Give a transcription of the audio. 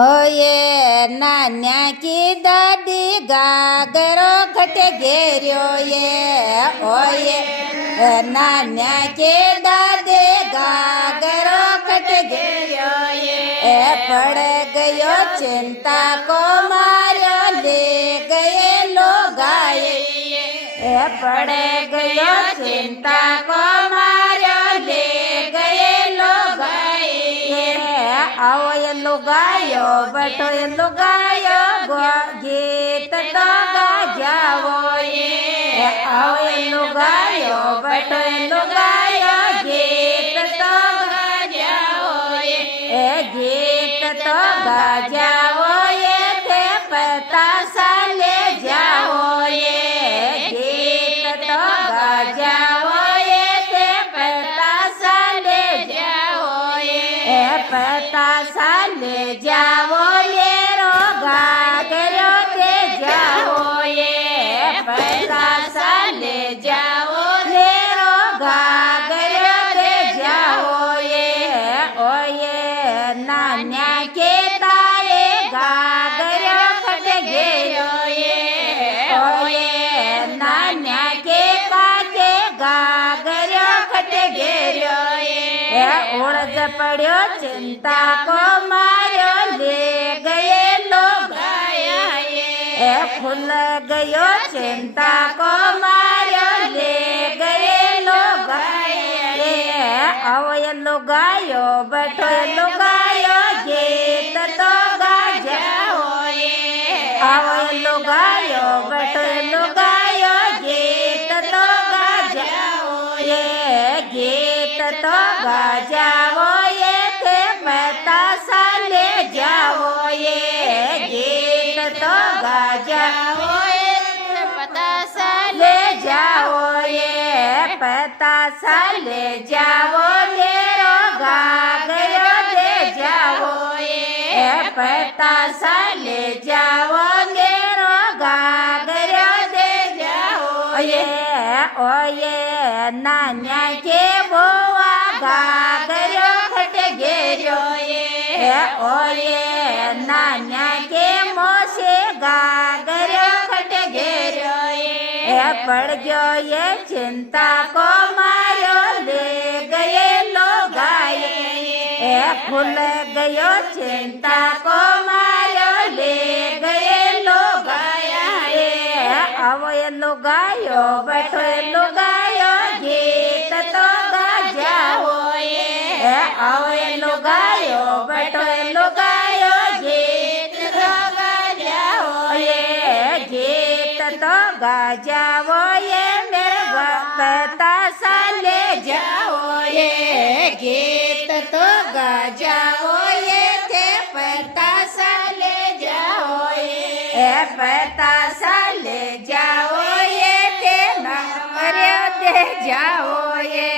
ओये नान्या की दादी गागरो घट घेर्यो ये ओये नान्या की दादी गागरो घट घेर्यो ये पड़ गयो चिंता को मारो ले गए लोग आए पड़ गयो चिंता को मारो ले गए लोग आए आओ ये लुगायो बैठो ये लुगायो गीत तो गा जाओ ये आओ ये लुगायो बैठो ये लुगायो गीत तो गा जाओ ये गीत तो गा जाओ ये थे पता सा ले जाओ ये गीत तो गा जाओ ये थे पता सा ले जाओ ये पता सा ले जाओ ये रोगा करो दे जाओ ये पता सा ले जाओ ये रोगा करो दे जाओ ये नान्या के ताए गागरो खट घेरो ये नान्या के ताके गागरो खट घेरो ये उड़ज पड़ो चिंता को मारो ले गए लोग आए खुल गयो चिंता को मारो ले गए लोग आए आओ ये लुगायो बैठो ये लुगायो गीत तो गा जाओ ये आओ ये लुगायो बैठो ये लुगायो गीत तो गा जाओ ये गीत तो गा जाओ ये थे पता सा ले जाओ ये गीत तो गा जाओ ये पता सा ले जाओ ये पता सा ले जाओ ये रोगा गयो दे जाओ ये पता सा ले जाओ ये रोगा गयो दे जाओ ये नान्या के बोआ गागरो खट घेरो ये नान्या के मोसे गागरो खट घेरो पड़ गयो ये चिंता को मारो ले गए लोग आए खुल गयो चिंता को मारो ले गए लोग आए आओ ये लुगायो बैठो ये लुगायो गीत तो गा जाओ ये आओ ये लुगायो बैठो ये लुगायो गीत तो गा जाओ ये गीत तो गा जाओ ये मेरे पता सा ले जाओ ये गीत तो गा जाओ ये थे पता सा ले जाओ ये पता सा ले जाओ ये थे ना दे जाओ ये